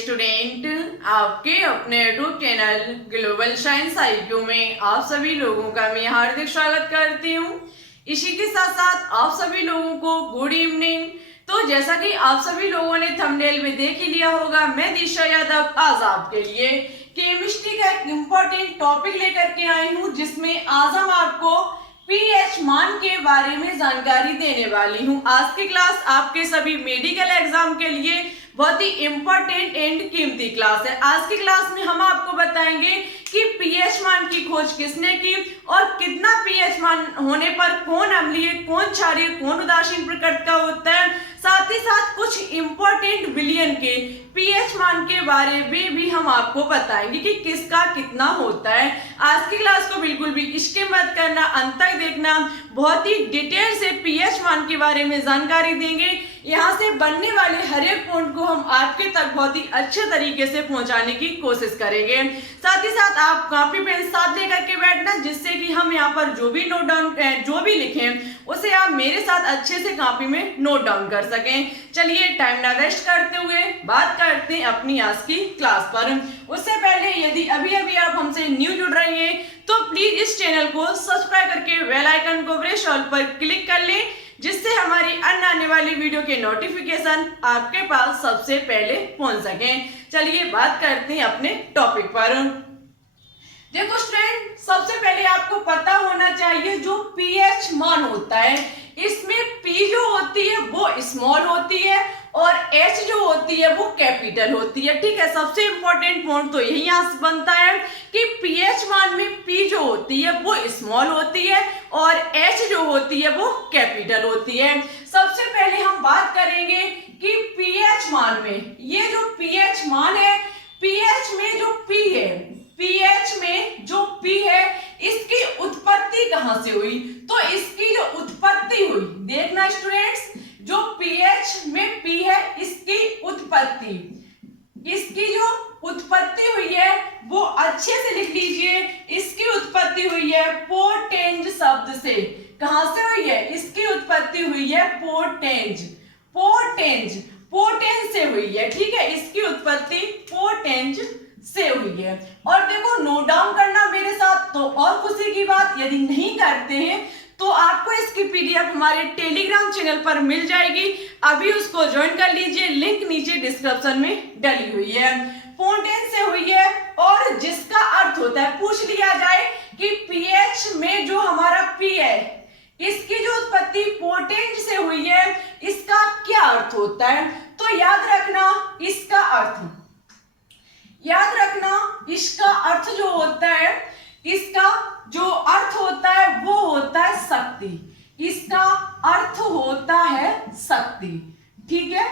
Student, आपके अपने YouTube channel global science IQ में आप सभी लोगों का मैं हार्दिक स्वागत करती हूँ। इसी के साथ साथ आप सभी लोगों को गुड इवनिंग। तो जैसा कि आप सभी लोगों ने थंबनेल में देख ही लिया होगा, मैं दिशा यादव आज आपके लिए केमिस्ट्री का एक इम्पोर्टेंट टॉपिक लेकर के आई हूँ, जिसमें आज हम आपको पीएच मान के बारे में जानकारी देने वाली हूँ। आज की क्लास आपके सभी मेडिकल एग्जाम के लिए बहुत ही इम्पोर्टेंट एंड कीमती क्लास है। आज की क्लास में हम आपको बताएंगे कि पीएच मान की खोज किसने की और कितना पीएच मान होने पर कौन अम्लीय, कौन क्षारीय, कौन उदासीन प्रकृति का होता है। साथ ही साथ कुछ इम्पोर्टेंट विलयन के पीएच मान के बारे में भी हम आपको बताएंगे कि किसका कितना होता है। आज की क्लास को बिल्कुल भी स्किप मत करना, अंत तक देखना। बहुत ही डिटेल से पीएच मान के बारे में जानकारी देंगे। यहाँ से बनने वाले हर एक पॉइंट को हम आपके तक बहुत ही अच्छे तरीके से पहुंचाने की कोशिश करेंगे। साथ ही साथ आप कॉपी पेन साथ लेकर के बैठना, जिससे कि हम यहाँ पर जो भी नोट डाउन जो भी लिखें उसे आप मेरे साथ अच्छे से कॉपी में नोट डाउन कर सकें। चलिए टाइम ना वेस्ट करते हुए बात करते हैं अपनी आज की क्लास पर। उससे पहले यदि अभी अभी आप हमसे न्यू जुड़ रहे हैं तो प्लीज इस चैनल को सब्सक्राइब करके बेल आइकन को प्रेस ऑल पर क्लिक कर लें, जिससे हमारी अन्य आने वाली वीडियो के नोटिफिकेशन आपके पास सबसे पहले पहुंच सके। चलिए बात करते हैं अपने टॉपिक पर। देखो स्टूडेंट, सबसे पहले आपको पता होना चाहिए जो पीएच मान होता है, इसमें पी जो होती है वो स्मॉल होती है और एच जो होती है वो कैपिटल होती है। ठीक है, सबसे इंपॉर्टेंट पॉइंट तो यही यहाँ से बनता है कि पीएच मान में पी जो होती है वो स्मॉल होती है और एच जो होती है वो कैपिटल होती है। सबसे पहले हम बात करेंगे कि पीएच मान में ये जो पीएच मान है, पीएच में जो पी है, पीएच में जो पी है इसकी उत्पत्ति कहां से हुई? तो इसकी जो उत्पत्ति हुई, देखना स्टूडेंट्स, जो पीएच में पी है इसकी जो उत्पत्ति हुई है वो अच्छे से लिख लीजिए। इसकी उत्पत्ति हुई है पोटेंज शब्द से। कहां से हुई है? इसकी उत्पत्ति हुई है पोटेंज से हुई है। ठीक है, इसकी उत्पत्ति पोटेंज से हुई है। और देखो नोट डाउन करना मेरे साथ तो और खुशी की बात, यदि नहीं करते हैं तो आपको इसकी पीडीएफ हमारे टेलीग्राम चैनल पर मिल जाएगी, अभी उसको ज्वाइन कर लीजिए, लिंक नीचे डिस्क्रिप्शन में डली हुई है। पोटेंज से हुई है और जिसका अर्थ होता है, पूछ लिया जाए कि पीएच में जो हमारा पी है इसकी जो उत्पत्ति पोटेंज से हुई है, इसका क्या अर्थ होता है? तो याद रखना इसका अर्थ जो होता है, इसका जो अर्थ होता है वो होता है शक्ति। इसका अर्थ होता है शक्ति। ठीक है,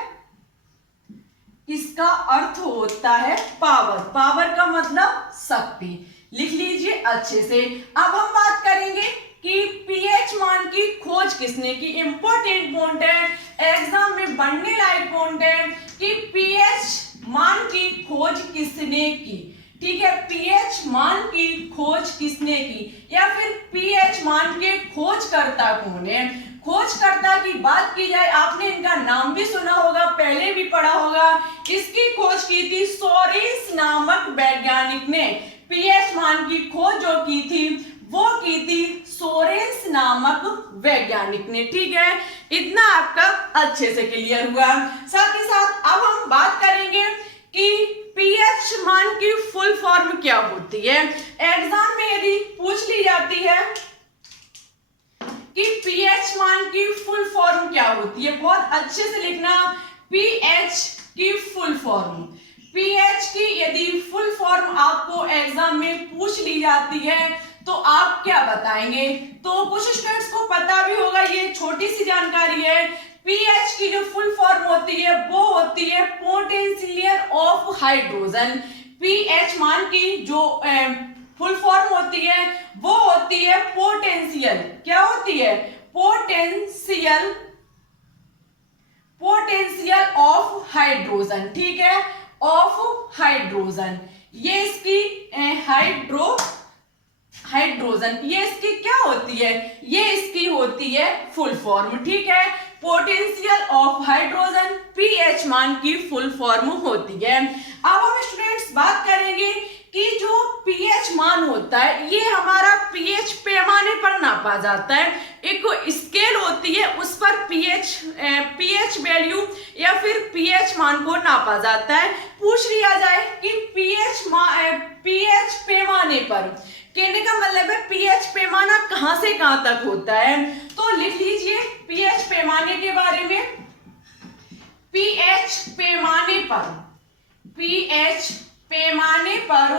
इसका अर्थ होता है पावर का मतलब शक्ति। लिख लीजिए अच्छे से। अब हम बात करेंगे कि पीएच मान की खोज किसने की। इंपॉर्टेंट पॉइंट है, एग्जाम में बनने लायक पॉइंट है कि पीएच मान की खोज किसने की। ठीक है, पीएच मान की खोज किसने की या फिर पीएच मान के खोजकर्ता कौन है? खोजकर्ता की बात की जाए, आपने इनका नाम भी सुना होगा, पहले भी पढ़ा होगा। इसकी खोज की थी सोरेंस नामक वैज्ञानिक ने। पीएच मान की खोज जो की थी वो की थी सोरेंस नामक वैज्ञानिक ने। ठीक है, इतना आपका अच्छे से क्लियर हुआ। साथ ही साथ अब हम बात करेंगे कि पीएच मान की फुल फॉर्म क्या होती है। एग्जाम में यदि पूछ ली जाती है कि पीएच मान की फुल फॉर्म क्या होती है, बहुत अच्छे से लिखना। पीएच की फुल फॉर्म, पीएच की यदि फुल फॉर्म आपको एग्जाम में पूछ ली जाती है तो आप क्या बताएंगे? तो कुछ स्टूडेंट्स को पता भी होगा, ये छोटी सी जानकारी है। पीएच की जो फुल फॉर्म होती है वो होती है पोटेंशियल ऑफ हाइड्रोजन। पीएच मान की जो फुल फॉर्म होती है वो होती है पोटेंशियल, क्या होती है? Potential of hydrogen. ठीक है, ऑफ हाइड्रोजन, ये इसकी हाइड्रोजन ये इसकी क्या होती है? ये इसकी होती है फुल फॉर्म। ठीक है, पोटेंशियल ऑफ हाइड्रोजन, पीएच मान की फुल फॉर्म होती है। अब हम स्टूडेंट्स बात करेंगे कि जो पीएच मान होता है ये हमारा पीएच पैमाने पर नापा जाता है। एक स्केल होती है उस पर पीएच वैल्यू या फिर पीएच मान को नापा जाता है। पूछ लिया जाए कि पीएच पैमाने पर, कहने का मतलब है पीएच पैमाना कहां से कहां तक होता है, तो लिख लीजिए पीएच पैमाने के बारे में। पीएच पैमाने पर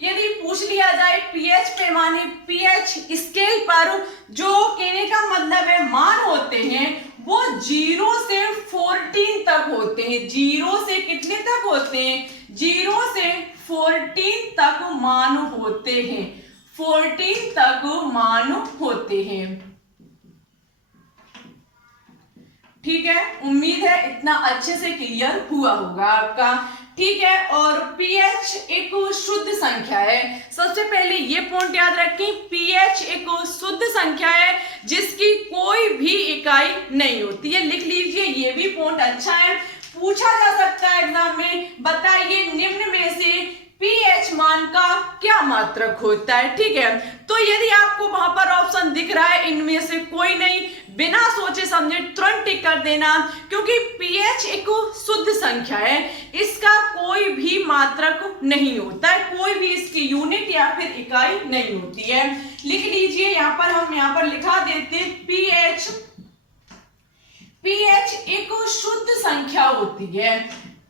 यदि पूछ लिया जाए पीएच स्केल पर जो कहने का मतलब है मान होते हैं वो 0 से 14 तक होते हैं। 0 से कितने तक होते हैं? 0 से 14 तक मान होते हैं। 14 तक मान होते हैं। ठीक है, उम्मीद है इतना अच्छे से क्लियर हुआ होगा आपका। ठीक है, और पीएच एक शुद्ध संख्या है। सबसे पहले ये पॉइंट याद रखें, पीएच एक शुद्ध संख्या है जिसकी कोई भी इकाई नहीं होती है। लिख लीजिए, ये भी पॉइंट अच्छा है, पूछा जा सकता है एग्जाम में। बताइए निम्न में से पीएच मान का क्या मात्रक होता है। ठीक है, तो यदि आपको वहां पर ऑप्शन दिख रहा है इनमें से कोई नहीं, बिना सोचे समझे तुरंत टिक कर देना, क्योंकि पीएच एक शुद्ध संख्या है, इसका कोई भी मात्रक नहीं होता है, कोई भी इसकी यूनिट या फिर इकाई नहीं होती है। लिख लीजिए, हम यहाँ पर लिखा देते हैं पीएच एक शुद्ध संख्या होती है।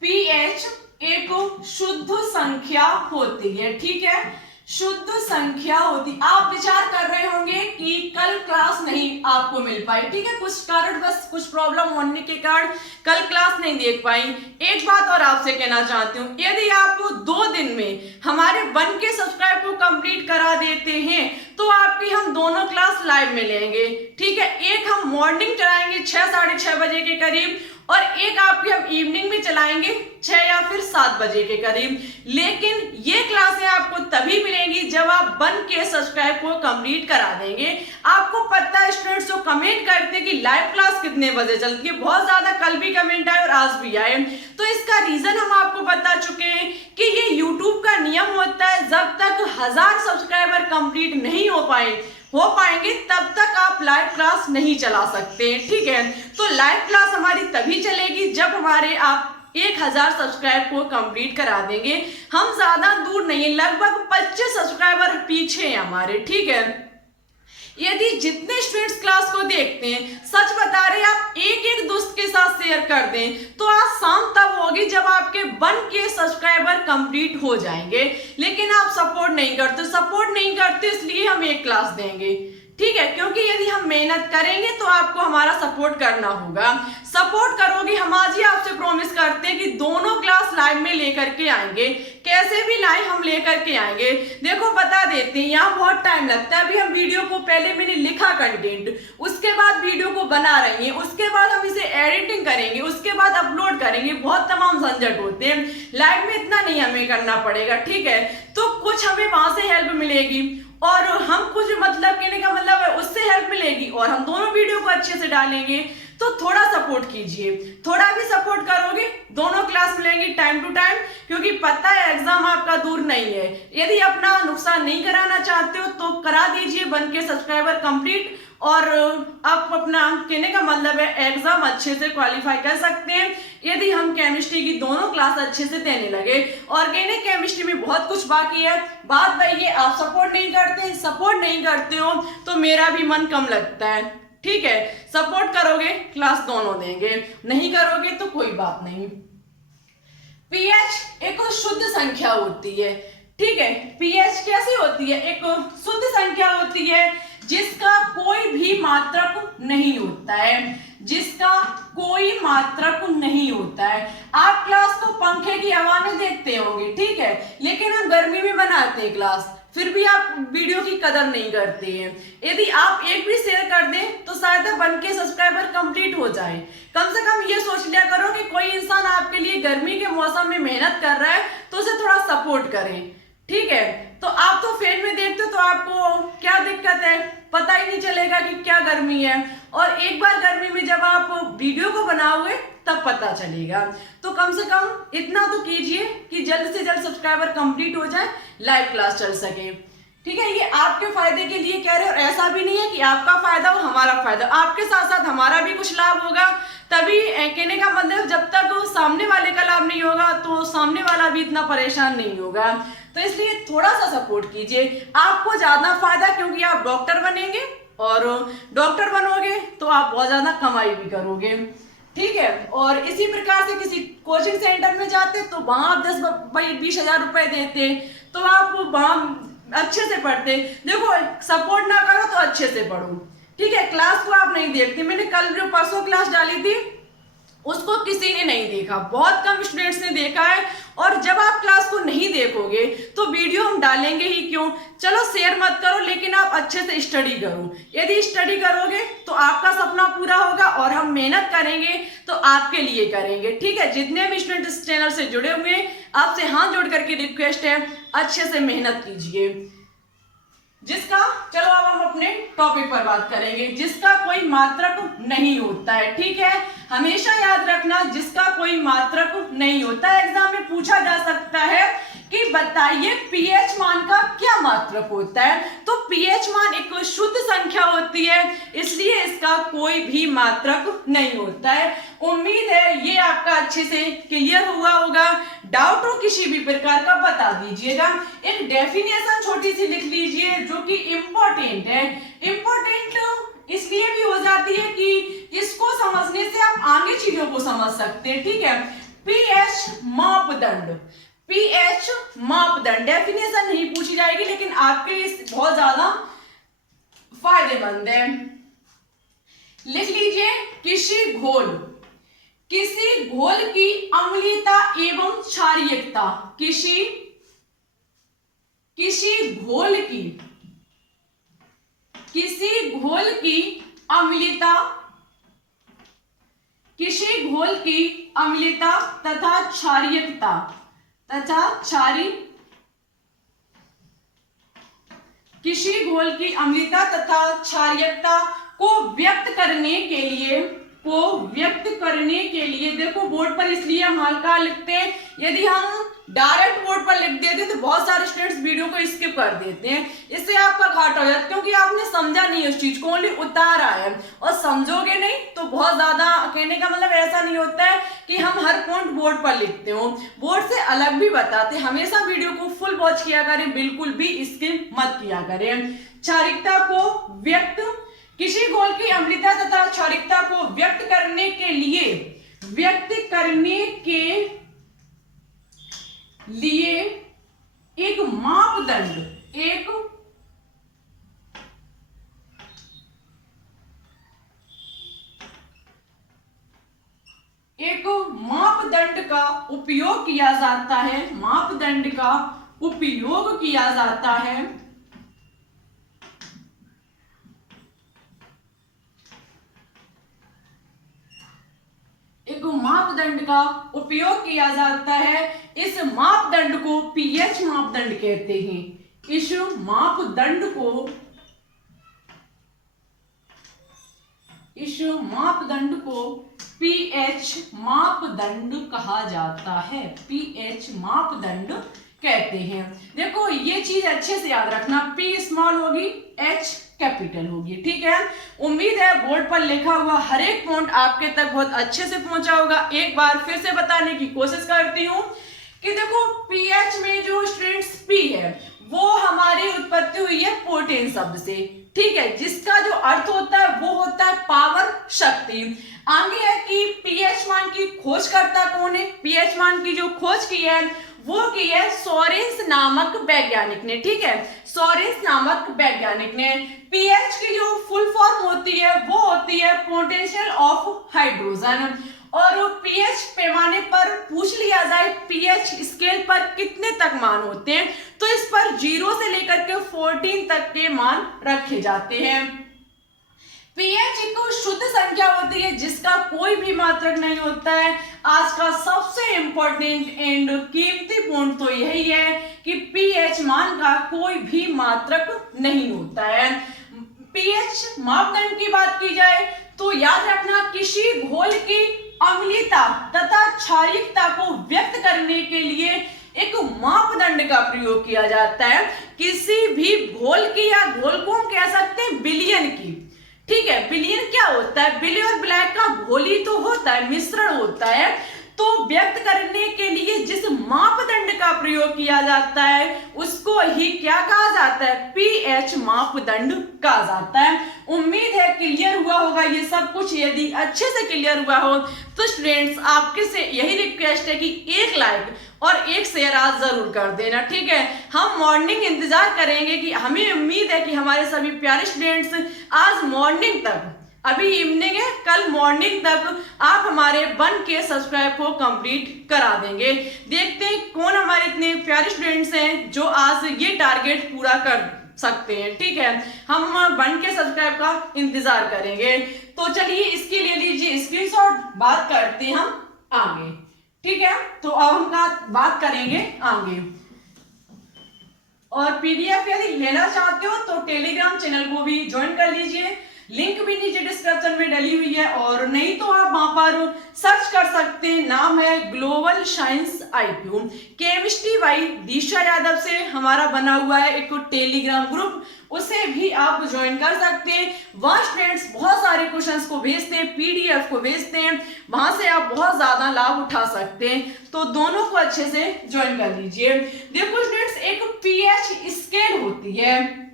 पीएच एक शुद्ध संख्या होती है। ठीक है, शुद्ध संख्या होती। आप विचार कर रहे होंगे कि कल क्लास नहीं आपको मिल पाई। ठीक है, कुछ कारण, बस कुछ प्रॉब्लम होने के कारण कल क्लास नहीं देख पाई। एक बात और आपसे कहना चाहती हूँ, यदि आप 2 दिन में हमारे 1K सब्सक्राइब को कंप्लीट करा देते हैं तो आपकी हम दोनों क्लास लाइव में लेंगे। ठीक है, एक हम मॉर्निंग चलाएंगे 6 साढ़े 6 बजे के करीब, और एक आपकी हम इवनिंग में चलाएंगे 6 या फिर 7 बजे के करीब। लेकिन ये क्लासें आपको तभी मिलेंगी जब आप 1K सब्सक्राइब को कंप्लीट करा देंगे। आपको पता है स्टूडेंट्स जो कमेंट करते हैं कि लाइव क्लास कितने बजे चलती है, बहुत ज्यादा कल भी कमेंट आए और आज भी आए, तो इसका रीजन हम आपको बता चुके हैं कि ये यूट्यूब का नियम होता है, जब तक 1000 सब्सक्राइबर कंप्लीट नहीं हो पाएंगे तब तक आप लाइव क्लास नहीं चला सकते। ठीक है, तो लाइव क्लास हमारी तभी चलेगी जब हमारे आप 1000 सब्सक्राइब को कंप्लीट करा देंगे। हम ज्यादा दूर नहीं, लगभग 25 सब्सक्राइबर पीछे हैं हमारे। ठीक है, यदि जितने स्टूडेंट्स क्लास को देखते हैं, सच बता रहे आप एक दोस्त के साथ शेयर कर दें, तो आज शाम तब होगी जब आपके 1K सब्सक्राइबर कंप्लीट हो जाएंगे। लेकिन आप सपोर्ट नहीं करते, इसलिए हम एक क्लास देंगे। ठीक है, क्योंकि यदि हम मेहनत करेंगे तो आपको हमारा सपोर्ट करना होगा। सपोर्ट करोगे, हम आज ही आपसे प्रॉमिस करते हैं कि दोनों क्लास लाइव में लेकर के आएंगे, कैसे भी लाइव हम लेकर के आएंगे। देखो बता देते हैं, यहाँ बहुत टाइम लगता है। अभी हम वीडियो को, पहले मैंने लिखा कंटेंट, उसके बाद वीडियो को बना रही है, उसके बाद हम इसे एडिटिंग करेंगे, उसके बाद अपलोड करेंगे, बहुत तमाम झंझट होते हैं। लाइव में इतना नहीं हमें करना पड़ेगा। ठीक है, तो कुछ हमें वहां से हेल्प मिलेगी और हम कुछ कहने का मतलब है उससे हेल्प मिलेगी, और हम दोनों वीडियो को अच्छे से डालेंगे। तो थोड़ा सपोर्ट कीजिए, थोड़ा भी सपोर्ट करोगे, दोनों क्लास मिलेंगी टाइम टू टाइम, क्योंकि पता है एग्जाम आपका दूर नहीं है। यदि अपना नुकसान नहीं कराना चाहते हो तो करा दीजिए 1K सब्सक्राइबर कंप्लीट, और आप अपना, कहने का मतलब है एग्जाम अच्छे से क्वालिफाई कर सकते हैं यदि हम केमिस्ट्री की दोनों क्लास अच्छे से देने लगे। ऑर्गेनिक केमिस्ट्री में बहुत कुछ बाकी है। बात भाई ये, आप सपोर्ट नहीं करते हो तो मेरा भी मन कम लगता है। ठीक है, सपोर्ट करोगे क्लास दोनों देंगे, नहीं करोगे तो कोई बात नहीं। पीएच एक शुद्ध संख्या होती है। ठीक है, पीएच कैसी होती है? एक शुद्ध संख्या होती है जिसका कोई भी मात्रक नहीं होता है, आप क्लास को पंखे की हवा में देखते होंगे, ठीक है, लेकिन हम गर्मी में बनाते हैं क्लास, फिर भी आप वीडियो की कदर नहीं करते हैं। यदि आप एक भी शेयर कर दें तो शायद 1K सब्सक्राइबर कंप्लीट हो जाए। कम से कम ये सोच लिया करो कि कोई इंसान आपके लिए गर्मी के मौसम में मेहनत कर रहा है तो उसे थोड़ा सपोर्ट करें। ठीक है, तो आप तो फेन में देखते हो तो तो आपको क्या दिक्कत है, पता ही नहीं चलेगा कि क्या गर्मी है। और एक बार गर्मी में जब आप वीडियो को बनाओगे तब पता चलेगा। तो कम से कम इतना तो कीजिए कि जल्द से जल्द सब्सक्राइबर कंप्लीट हो जाए, लाइव क्लास चल सके। ठीक है, ये आपके फायदे के लिए कह रहे हैं, और ऐसा भी नहीं है कि आपका फायदा हो हमारा फायदा, आपके साथ साथ हमारा भी कुछ लाभ होगा। तभी कहने का मतलब जब तक सामने वाले का लाभ नहीं होगा तो सामने वाला भी इतना परेशान नहीं होगा। तो इसलिए थोड़ा सा सपोर्ट कीजिए, आपको ज्यादा फायदा, क्योंकि आप डॉक्टर बनेंगे और डॉक्टर बनोगे तो आप बहुत ज्यादा कमाई भी करोगे। ठीक है, और इसी प्रकार से किसी कोचिंग सेंटर में जाते तो वहां आप 10-20 हजार रुपए देते तो आप वहां अच्छे से पढ़ते। देखो, सपोर्ट ना करो तो अच्छे से पढ़ो। ठीक है, क्लास को आप नहीं देखते, मैंने कल जो परसों क्लास डाली थी उसको किसी ने नहीं देखा, बहुत कम स्टूडेंट्स ने देखा है। और जब आप क्लास को नहीं देखोगे तो वीडियो हम डालेंगे ही क्यों। चलो शेयर मत करो, लेकिन आप अच्छे से स्टडी करो। यदि स्टडी करोगे तो आपका सपना पूरा होगा, और हम मेहनत करेंगे तो आपके लिए करेंगे। ठीक है, जितने भी स्टूडेंट इस चैनल से जुड़े हुए हैं, आपसे हाथ जोड़ करके रिक्वेस्ट है, अच्छे से मेहनत कीजिए। जिसका, चलो अब हम अपने टॉपिक पर बात करेंगे, जिसका कोई मात्रक नहीं होता है। ठीक है, हमेशा याद रखना, जिसका कोई मात्रक नहीं होता है। एग्जाम में पूछा जा सकता है कि बताइए पीएच मान का क्या मात्रक होता है। तो पीएच मान एक शुद्ध संख्या होती है, इसलिए इसका कोई भी मात्रक नहीं होता है। उम्मीद है ये आपका अच्छे से क्लियर हुआ होगा। डाउट हो किसी भी प्रकार का बता दीजिएगा। एक डेफिनेशन छोटी सी लिख लीजिए जो कि इम्पोर्टेंट है। इम्पोर्टेंट इसलिए भी हो जाती है कि इसको समझने से आप आगे चीजों को समझ सकते हैं। ठीक है, पीएच मापदंड, पीएच मापदंड डेफिनेशन नहीं पूछी जाएगी, लेकिन आपके लिए बहुत ज्यादा फायदेमंद है। लिख लीजिए, किसी घोल की अम्लीयता एवं क्षारीयता, किसी घोल की अम्लीयता तथा क्षारीयता किसी घोल की अम्लीयता तथा क्षारीयता को व्यक्त करने के लिए देखो, बोर्ड पर इसलिए हम हल्का लिखते हैं। यदि हम डायरेक्ट बोर्ड पर लिख देते तो बहुत सारे स्टूडेंट्स वीडियो को स्किप कर देते हैं, इससे आपका घाटा हो जाता है, क्योंकि आपने समझा नहीं उस चीज को, ओनली उतारा है। और समझोगे नहीं तो बहुत ज्यादा, कहने का मतलब ऐसा नहीं होता है कि हम हर पॉइंट बोर्ड पर लिखते हो, बोर्ड से अलग भी बताते हैं। हमेशा वीडियो को फुल वॉच किया करें, बिल्कुल भी स्किप मत किया करें। क्षारीयता को व्यक्त, किसी घोल की अम्लीयता तथा क्षारीयता को व्यक्त करने के लिए एक मापदंड का उपयोग किया जाता है। एक मापदंड का उपयोग किया जाता है। इस मापदंड को पीएच मापदंड कहते हैं। इस मापदंड को पीएच मापदंड कहा जाता है, पीएच मापदंड कहते हैं। देखो, ये चीज अच्छे से याद रखना, पी स्मॉल होगी, एच कैपिटल होगी। ठीक है, उम्मीद है बोर्ड पर लिखा हुआ हर एक पॉइंट आपके तक बहुत अच्छे से पहुंचा होगा। एक बार फिर से बताने की कोशिश करती हूँ कि देखो, पीएच में जो स्टूडेंट्स पी है वो हमारी उत्पत्ति हुई है पोटेन शब्द से। ठीक है, जिसका जो अर्थ होता है वो होता है पावर, शक्ति। आगे है कि पीएच मान की खोजकर्ता कौन है। पीएच मान की जो खोज की है वो की है सोरेंस नामक वैज्ञानिक ने। ठीक है, सोरेंस नामक वैज्ञानिक ने। पीएच की जो फुल फॉर्म होती है वो होती है पोटेंशियल ऑफ हाइड्रोजन। और पीएच पैमाने पर पूछ लिया जाए, पीएच स्केल पर कितने तक मान होते हैं, तो इस पर 0 से लेकर के 14 तक के मान रखे जाते हैं। पीएच एक शुद्ध संख्या होती है जिसका कोई भी मात्रक नहीं होता है। आज का सबसे इंपॉर्टेंट एंड कीमती पॉइंट तो यही है कि पीएच मान का कोई भी मात्रक नहीं होता है। पीएच मापदंड की बात की जाए तो याद रखना, किसी घोल की अम्लीयता तथा क्षारीयता को व्यक्त करने के लिए एक मापदंड का प्रयोग किया जाता है। किसी भी घोल की या घोल को हम कह सकते हैं विलयन की, ठीक है। विलयन क्या होता है? विलय और ब्लैक का घोल ही तो होता है, मिश्रण होता है। तो व्यक्त करने के लिए जिस मापदंड का प्रयोग किया जाता है उसको ही क्या कहा जाता है? पीएच मापदंड कहा जाता है। उम्मीद है क्लियर हुआ होगा ये सब कुछ। यदि अच्छे से क्लियर हुआ हो तो स्टूडेंट्स आपके से यही रिक्वेस्ट है कि एक लाइक और एक शेयर आज जरूर कर देना, ठीक है। हम मॉर्निंग इंतजार करेंगे कि हमें उम्मीद है कि हमारे सभी प्यारे स्टूडेंट्स आज मॉर्निंग तक, अभी इवनिंग है, कल मॉर्निंग तक आप हमारे 1K सब्सक्राइब को कंप्लीट करा देंगे। देखते हैं कौन हमारे इतने प्यारे स्टूडेंट्स हैं जो आज ये टारगेट पूरा कर सकते हैं, ठीक है। हम 1K सब्सक्राइब का इंतजार करेंगे। तो चलिए इसके लिए लीजिए स्क्रीनशॉट, बात करते हैं हम आगे, ठीक है। तो अब हम बात करेंगे आगे। और पीडीएफ यदि लेना चाहते हो तो टेलीग्राम चैनल को भी ज्वाइन कर लीजिए, लिंक भी नीचे डिस्क्रिप्शन में डली हुई है। और नहीं तो आप वहां पर सर्च कर सकते हैं, नाम है global science IQ, chemistry by Disha Yadav से हमारा बना हुआ है एक टेलीग्राम ग्रुप, उसे भी आप ज्वाइन कर सकते हैं। वहां स्टूडेंट्स बहुत सारे क्वेश्चंस को भेजते हैं, पीडीएफ को भेजते हैं, वहां से आप बहुत ज्यादा लाभ उठा सकते हैं। तो दोनों को अच्छे से ज्वाइन कर लीजिए। देखो स्टूडेंट्स, एक पीएच स्केल होती है,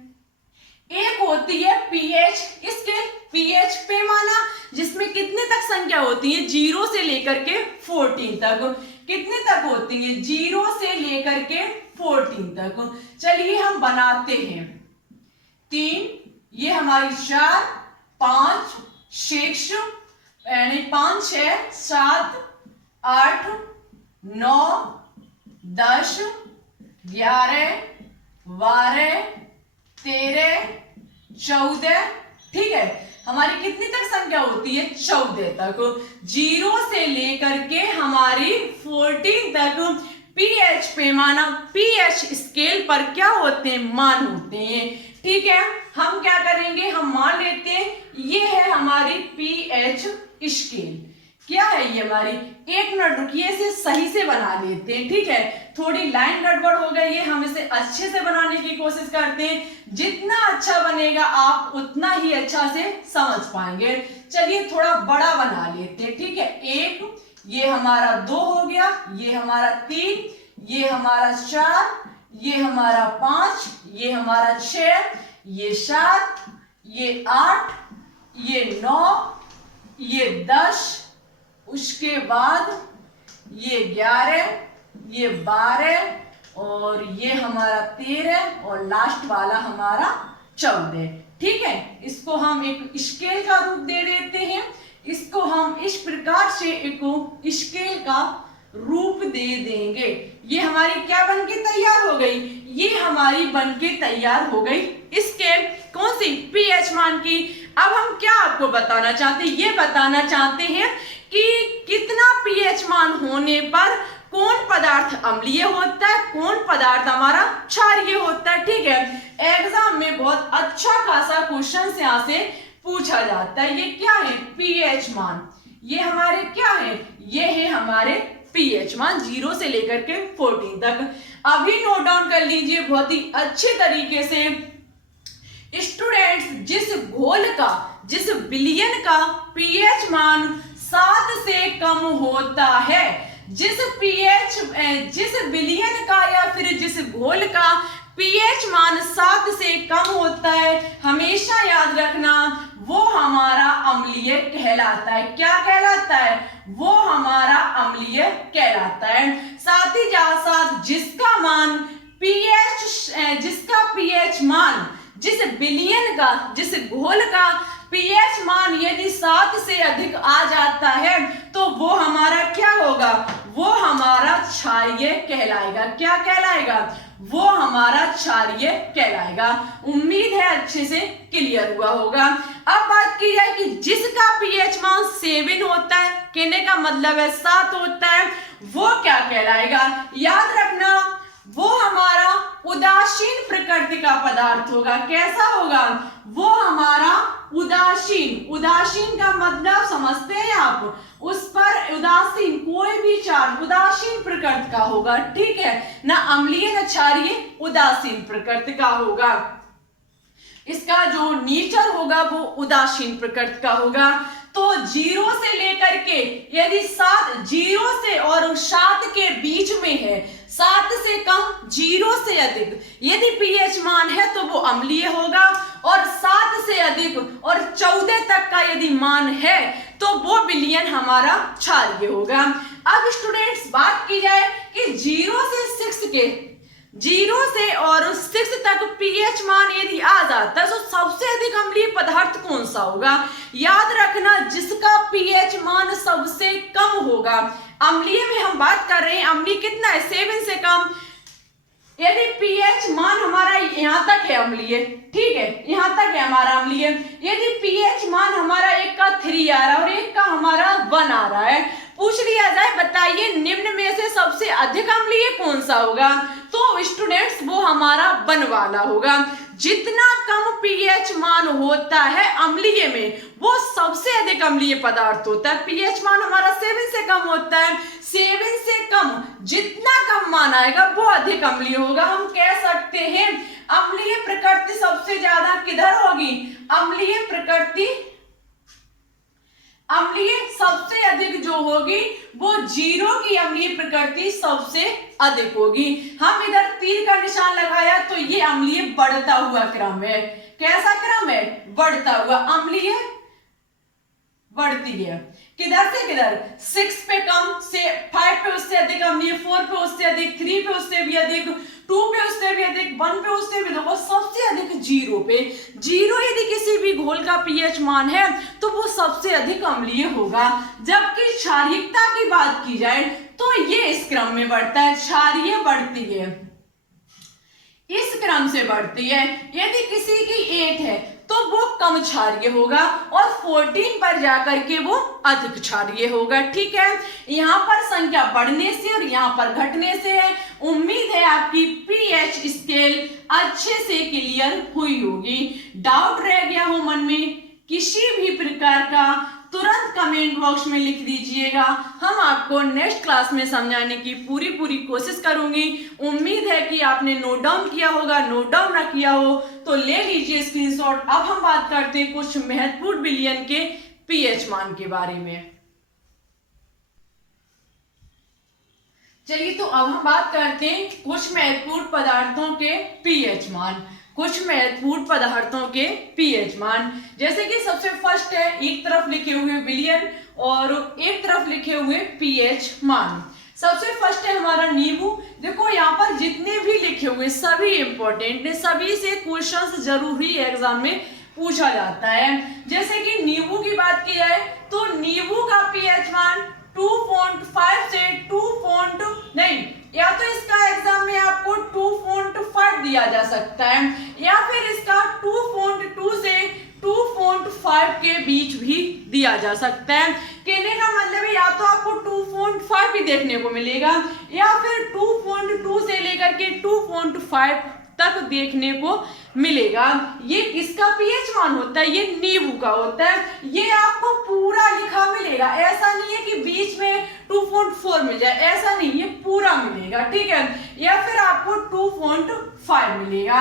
एक होती है पीएच स्केल, पीएच पैमाना, जिसमें कितने तक संख्या होती है? 0 से लेकर के 14 तक। कितने तक होती है? 0 से लेकर के 14 तक। चलिए हम बनाते हैं 3, ये हमारी 4, 5, 6 यानी 5, 6, 7, 8, 9, 10, 11, 12, 13, 14, ठीक है। हमारी कितनी तक संख्या होती है? 14 तक। 0 से लेकर के हमारी 14 तक पीएच पैमाना, पीएच स्केल पर क्या होते हैं? मान होते हैं, ठीक है। हम क्या करेंगे? हम मान लेते हैं ये है हमारी पीएच स्केल। क्या है ये हमारी? एक मिनट रुकिए, इसे सही से बना लेते हैं, ठीक है। थोड़ी लाइन गड़बड़ हो गई है, हम इसे अच्छे से बनाने की कोशिश करते हैं। जितना अच्छा बनेगा आप उतना ही अच्छा से समझ पाएंगे। चलिए थोड़ा बड़ा बना लेते हैं, ठीक है। 1, ये हमारा 2 हो गया, ये हमारा 3, ये हमारा 4, ये हमारा 5, ये हमारा 6, ये 7, ये 8, ये 9, ये 10, उसके बाद ये 11, ये 12 और ये हमारा 13 और लास्ट वाला हमारा 14, ठीक है। इसको हम एक स्केल का रूप दे देते हैं। इसको हम इस प्रकार से एक स्केल का रूप दे देंगे। ये हमारी क्या बनके तैयार हो गई? ये हमारी बनके तैयार हो गई स्केल, कौन सी? पीएच मान की। अब हम क्या आपको बताना चाहते हैं? ये बताना चाहते हैं कि कितना पीएच मान होने पर कौन पदार्थ अम्लीय होता है, कौन पदार्थ हमारा क्षारीय होता है, ठीक है। एग्जाम में बहुत अच्छा खासा क्वेश्चन यहाँ से पूछा जाता है। ये क्या है? पीएच मान। ये हमारे क्या है? ये है हमारे पीएच मान 0 से लेकर के 14 तक। अभी नोट डाउन कर लीजिए बहुत ही अच्छे तरीके से स्टूडेंट्स। जिस घोल का, जिस विलयन का पीएच मान 7 से कम होता है, जिस विलयन का या फिर जिस घोल का पीएच मान 7 से कम होता है, हमेशा याद रखना वो हमारा अम्लीय कहलाता है। क्या कहलाता है? वो हमारा अम्लीय कहलाता है। साथ ही साथ जिसका मान जिसका पीएच मान, जिस विलयन का, जिस घोल का पीएच मान यदि 7 से अधिक आ जाता है तो वो हमारा क्या होगा? वो हमारा क्षारीय कहलाएगा। क्या कहलाएगा? वो हमारा क्षारीय कहलाएगा। उम्मीद है अच्छे से क्लियर हुआ होगा। अब बात की जाए कि जिसका पीएच मान 7 होता है, कहने का मतलब है 7 होता है, वो क्या कहलाएगा? याद रखना, वो हमारा उदासीन प्रकृति का पदार्थ होगा। कैसा होगा? वो हमारा उदासीन, उदासीन का मतलब समझते हैं आप, उस पर उदासीन, कोई भी चार्ज उदासीन प्रकृति का होगा, ठीक है ना, अम्लीय न क्षारीय, उदासीन प्रकृति का होगा। इसका जो नेचर होगा वो उदासीन प्रकृति का होगा। तो 0 से लेकर के यदि 7 0 से और 7 के बीच में है, 7 से कम 0 से अधिक यदि पीएच मान है तो वो अम्लीय होगा, और 7 से अधिक और 14 तक का यदि मान है तो वो विलयन हमारा क्षारीय होगा। अब स्टूडेंट्स बात की जाए कि 0 से 6 के, 0 से और 6 तक पीएच मान यदि आ जाता है तो सबसे अधिक अम्लीय पदार्थ कौन सा होगा? याद रखना, जिसका पीएच मान सबसे कम होगा। अम्लीय में हम बात कर रहे हैं, अम्लीय कितना है? 7 से कम। यदि पीएच मान हमारा यहाँ तक है अम्लीय, ठीक है, यहाँ तक है हमारा अम्लीय। यदि पीएच मान हमारा एक का 3 आ रहा है और एक का हमारा 1 आ रहा है, पूछ लिया जाए बताइए निम्न में से सबसे अधिक अम्लीय कौन सा होगा? तो स्टूडेंट्स वो हमारा 1 वाला होगा। जितना कम पीएच मान होता है अम्लीय में, वो सबसे अधिक अम्लीय पदार्थ होता है। पीएच मान हमारा 7 से कम होता है, 7 से कम जितना कम मान आएगा वो अधिक अम्लीय होगा। हम कह सकते हैं अम्लीय प्रकृति सबसे ज्यादा किधर होगी? अम्लीय प्रकृति, अम्लीय सबसे अधिक जो होगी वो 0 की अम्लीय प्रकृति सबसे अधिक होगी। हम इधर तीर का निशान लगाया तो ये अम्लीय बढ़ता हुआ क्रम है। कैसा क्रम है? बढ़ता हुआ। अम्लीय बढ़ती है, किधर से किधर? 6 पे कम से, 5 पे उससे अधिक अम्लीय, 4 पे उससे अधिक, 3 पे उससे भी अधिक, 2 पे उससे भी अधिक, 1 पे उससे भी अधिक, और सबसे अधिक 0 पे। 0 यदि किसी भी घोल का पीएच मान है तो वो सबसे अधिक अम्लीय होगा। जबकि क्षारीयता की बात की जाए तो ये इस क्रम में बढ़ता है, क्षारीय बढ़ती है, इस क्रम से बढ़ती है। यदि किसी की 8 है तो वो कम क्षारीय होगा और 14 पर जाकर के वो अधिक क्षारीय होगा, ठीक है। यहाँ पर संख्या बढ़ने से और यहाँ पर घटने से है। उम्मीद है आपकी पीएच स्केल अच्छे से क्लियर हुई होगी। डाउट रह गया हो मन में किसी भी प्रकार का, तुरंत कमेंट बॉक्स में लिख दीजिएगा। हम आपको नेक्स्ट क्लास में समझाने की पूरी कोशिश करूंगी। उम्मीद है कि आपने नोट डाउन किया होगा, नोट डाउन ना किया हो तो ले लीजिए स्क्रीनशॉट। अब हम बात करते हैं कुछ महत्वपूर्ण विलयन के पीएच मान के बारे में। चलिए तो अब हम बात करते हैं कुछ महत्वपूर्ण पदार्थों के पीएच मान। कुछ महत्वपूर्ण पदार्थों के पीएच मान, जैसे कि सबसे फर्स्ट है, एक तरफ लिखे हुए विलयन और एक तरफ लिखे हुए पीएच मान। सबसे फर्स्ट है हमारा नींबू। देखो यहाँ पर जितने भी लिखे हुए सभी इंपॉर्टेंट है, सभी से क्वेश्चंस जरूरी एग्जाम में पूछा जाता है। जैसे कि नींबू की बात की जाए तो नींबू का पीएच मान 2.5 से 2. नहीं, या तो इसका एग्जाम में आपको 2.5 दिया जा सकता है, या फिर इसका 2.2 से 2.5 के बीच भी दिया जा सकता है। कहने का मतलब है या तो आपको 2.5 भी देखने को मिलेगा या फिर 2.2 से लेकर के 2.5 तक देखने को मिलेगा। ये किसका पीएच मान होता है? ये नींबू का होता है। ये आपको पूरा लिखा मिलेगा, ऐसा नहीं है कि बीच में 2.4 मिल जाए, ऐसा नहीं, ये पूरा मिलेगा, ठीक है। या फिर आपको 2.5 मिलेगा।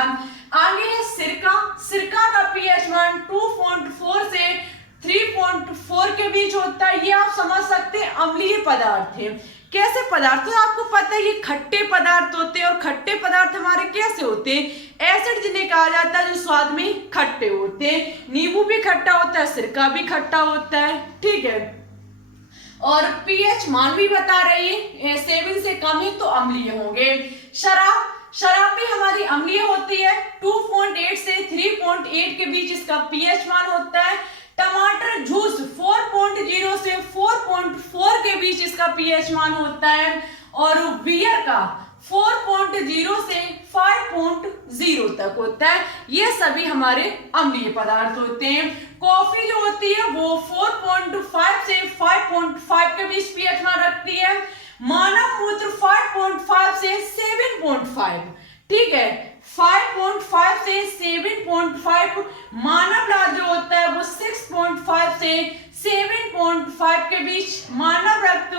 आगे है सिरका। सिरका का पीएच मान 2.4 से 3.4 के बीच होता है। ये आप समझ सकते हैं अम्लीय पदार्थ है। कैसे पदार्थ? तो आपको पता है ये खट्टे पदार्थ होते हैं, और खट्टे पदार्थ हमारे कैसे होते हैं? एसिड जिन्हें कहा जाता है, जो स्वाद में खट्टे होते हैं। नींबू भी खट्टा होता है, सिरका भी खट्टा होता है, ठीक है। और पीएच मान भी बता रही है 7 से कम है तो अम्लीय होंगे। शराब, शराब भी हमारी अम्लीय होती है। 2.8 से 3.8 के बीच इसका पीएच मान होता है। टमाटर जूस 4.0 से 4.4 के बीच इसका पीएच मान होता है। और बियर का 4.0 से 5.0 तक होता है। ये सभी हमारे अम्लीय पदार्थ होते हैं। कॉफी जो होती है वो 4.5 से 5.5 के बीच पीएच मान रखती है। मानव मूत्र 5.5 से 7.5, ठीक है, 5.5 से 7.5। मानव लाल जो होता है वो 6.5 से 7.5 के बीच। मानव रक्त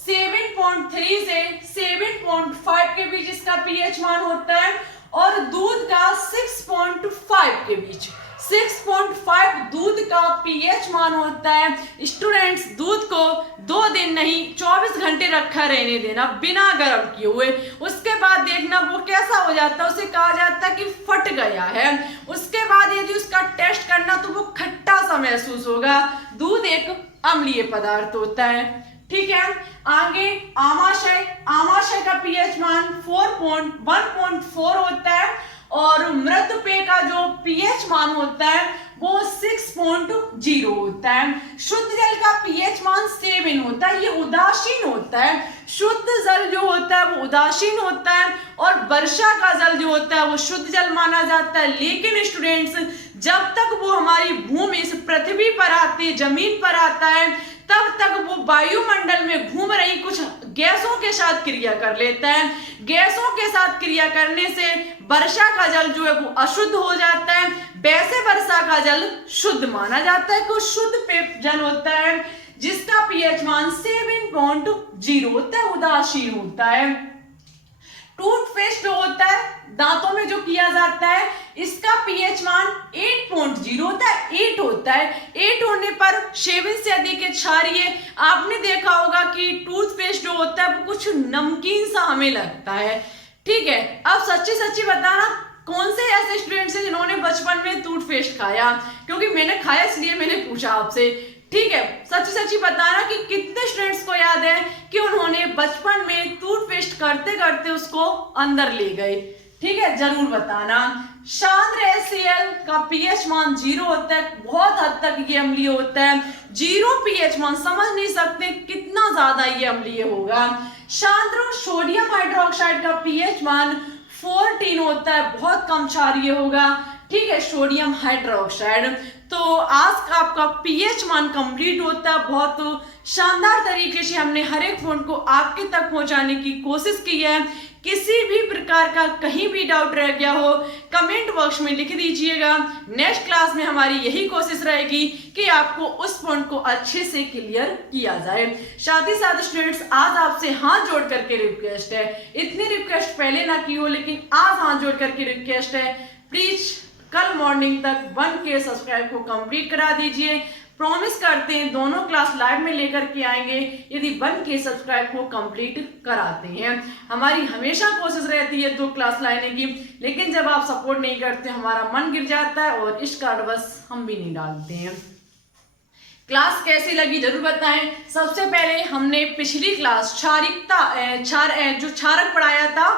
7.3 से 7.5 के बीच इसका पीएच मान होता है। और दूध का 6.5 के बीच, 6.5 दूध का पीएच मान होता है। स्टूडेंट्स, दूध को 2 दिन नहीं 24 घंटे रखा रहने देना बिना गर्म किए हुए। उसके बाद देखना वो कैसा हो जाता है, उसे कहा जाता है कि फट गया है। उसके बाद यदि उसका टेस्ट करना तो वो खट्टा सा महसूस होगा। दूध एक अम्लीय पदार्थ होता है, ठीक है। आगे आमाशय, आमाशय का पीएच मान 1.4 होता है। और मृत पेय का जो पीएच मान होता है वो 6.0 होता है। शुद्ध जल का पीएच मान 7 होता है, ये उदासीन होता है। शुद्ध जल जो होता है वो उदासीन होता है और वर्षा का जल जो होता है वो शुद्ध जल माना जाता है। लेकिन स्टूडेंट्स, जब तक वो हमारी भूमि इस पृथ्वी पर आती है, जमीन पर आता है, तब तक वो वायुमंडल में घूम रही कुछ गैसों के साथ क्रिया कर लेता है। गैसों के साथ क्रिया करने से वर्षा का जल जो है वो अशुद्ध हो जाता है। वैसे वर्षा का जल शुद्ध माना जाता है। कुछ शुद्ध पेय जल होता है जिसका पीएच मान 7.0 होता है, उदासीन होता है। टूथपेस्ट जो होता है दांतों में जो किया जाता है, इसका पीएच मान 8.0 होता है, 8 होता है। 8 होने पर सेवन से अधिक क्षारीय। आपने देखा होगा कि टूथपेस्ट जो होता है वो कुछ नमकीन सा हमें लगता है, ठीक है। अब सच्ची सच्ची बताना, कौन से ऐसे स्टूडेंट्स हैं जिन्होंने बचपन में टूथपेस्ट खाया? क्योंकि मैंने खाया इसलिए मैंने पूछा आपसे, ठीक है। सच्ची सच्ची बताना कि कितने स्टूडेंट्स को याद है कि उन्होंने बचपन में टूथपेस्ट करते करते उसको अंदर ले गए, ठीक है, जरूर बताना। सांद्र HCl का पीएच मान 0 होता है, बहुत हद तक ये अम्लीय होता है। 0 पीएच मान, समझ नहीं सकते कितना ज्यादा ये अम्लीय होगा। सांद्र सोडियम हाइड्रोक्साइड का पीएच मान 14 होता है, बहुत कम क्षारीय होगा, ठीक है, सोडियम हाइड्रोक्साइड। तो आज का आपका पीएच मान कंप्लीट होता है। बहुत शानदार तरीके से हमने हर एक पॉइंट को आपके तक पहुंचाने की कोशिश की है। किसी भी प्रकार का कहीं भी डाउट रह गया हो कमेंट बॉक्स में लिख दीजिएगा। नेक्स्ट क्लास में हमारी यही कोशिश रहेगी कि आपको उस पॉइंट को अच्छे से क्लियर किया जाए। साथ ही साथ स्टूडेंट्स, आज आपसे हाथ जोड़ करके रिक्वेस्ट है, इतनी रिक्वेस्ट पहले ना की हो लेकिन आज हाथ जोड़ करके रिक्वेस्ट है, प्लीज कल मॉर्निंग तक 1K सब्सक्राइब को कंप्लीट करा दीजिए। प्रॉमिस करते हैं दोनों क्लास लाइव में लेकर के आएंगे यदि 1K सब्सक्राइब को कंप्लीट कराते हैं। हमारी हमेशा कोशिश रहती है 2 क्लास लाने की, लेकिन जब आप सपोर्ट नहीं करते हमारा मन गिर जाता है और इस कारण बस हम भी नहीं डालते हैं। क्लास कैसी लगी जरूर बताएं। सबसे पहले हमने पिछली क्लास जो क्षारक पढ़ाया था,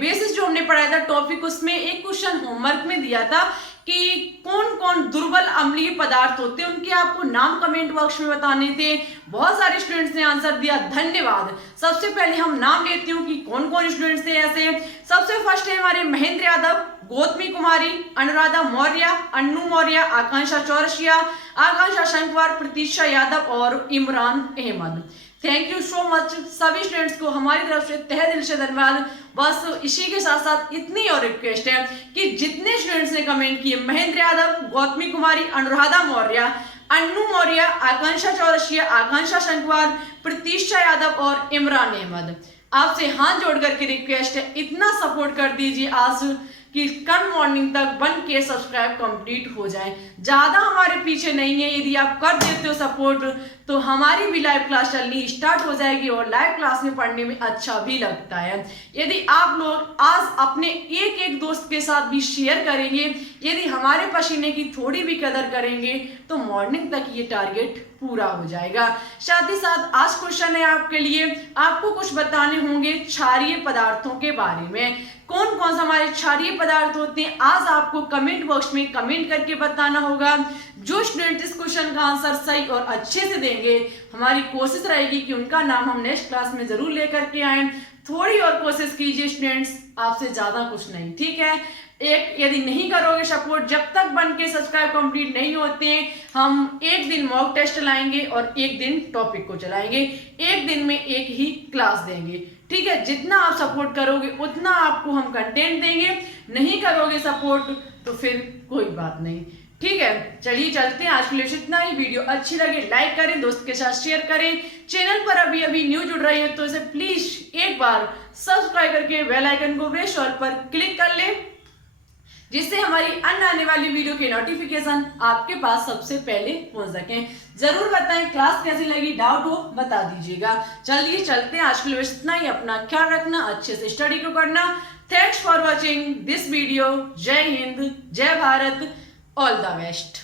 बेसिस जो हमने पढ़ाया था टॉपिक, उसमें एक क्वेश्चन होमवर्क में दिया था कि कौन कौन दुर्बल अम्लीय पदार्थ होते हैं, उनके आपको नाम कमेंट बॉक्स में बताने थे। बहुत सारे स्टूडेंट्स ने आंसर दिया, धन्यवाद। सबसे पहले हम नाम लेते हूँ कि कौन कौन स्टूडेंट्स थे ऐसे। सबसे फर्स्ट है हमारे महेंद्र यादव, गौतमी कुमारी, अनुराधा मौर्य, अन्नू मौर्य, आकांक्षा चौरसिया, आकांक्षा शंकवार, प्रतीक्षा यादव और Imran Ahmed. Thank you so much सभी स्टूडेंट्स को हमारी तरफ से तहे दिल से धन्यवाद। बस इसी के साथ साथ इतनी और रिक्वेस्ट है कि जितने स्टूडेंट्स ने कमेंट किए, महेंद्र यादव, गौतमी कुमारी, अनुराधा मौर्य, अन्नू मौर्य, आकांक्षा चौरसिया, आकांक्षा शंकवार, प्रतीक्षा यादव और इमरान अहमद, आपसे हाथ जोड़ करके रिक्वेस्ट है इतना सपोर्ट कर दीजिए आज कि कल मॉर्निंग तक 1K सब्सक्राइब कंप्लीट हो जाए। ज्यादा हमारे पीछे नहीं है, यदि आप कर देते हो सपोर्ट तो हमारी भी लाइव क्लास चलनी स्टार्ट हो जाएगी और लाइव क्लास में पढ़ने में अच्छा भी लगता है। यदि आप लोग आज अपने एक एक दोस्त के साथ भी शेयर करेंगे, यदि हमारे पसीने की थोड़ी भी कदर करेंगे तो मॉर्निंग तक ये टारगेट पूरा हो जाएगा। साथ ही साथ आज क्वेश्चन है आपके लिए, आपको कुछ बताने होंगे क्षारीय पदार्थों के बारे में। कौन कौन सा हमारे क्षारीय पदार्थ होते हैं, आज आपको कमेंट बॉक्स में कमेंट करके बताना होगा। जो स्टूडेंट इस क्वेश्चन का आंसर सही और अच्छे से देंगे, हमारी कोशिश रहेगी कि उनका नाम हम नेक्स्ट क्लास में जरूर लेकर के आए। थोड़ी और कोशिश कीजिए स्टूडेंट्स, आपसे ज्यादा कुछ नहीं, ठीक है। एक यदि नहीं करोगे सपोर्ट, जब तक बन के सब्सक्राइब कंप्लीट नहीं होते हैं, हम एक दिन मॉक टेस्ट लाएंगे और एक दिन टॉपिक को चलाएंगे, एक दिन में एक ही क्लास देंगे, ठीक है। जितना आप सपोर्ट करोगे उतना आपको हम कंटेंट देंगे, नहीं करोगे सपोर्ट तो फिर कोई बात नहीं, ठीक है। चलिए चलते हैं, आज के लिए इतना ही। वीडियो अच्छी लगे लाइक करें, दोस्त के साथ शेयर करें। चैनल पर अभी न्यू जुड़ रही हो तो इसे प्लीज एक बार सब्सक्राइब करके बेल आइकन को प्रेस ऑल पर क्लिक कर ले, जिससे हमारी अन्य आने वाली वीडियो के नोटिफिकेशन आपके पास सबसे पहले पहुंच सकें। जरूर बताएं क्लास कैसी लगी, डाउट हो बता दीजिएगा। चलिए चलते हैं, आज के लिए इतना ही। अपना ख्याल रखना, अच्छे से स्टडी को करना। Thanks for watching this video. जय हिंद, जय भारत, ऑल द बेस्ट।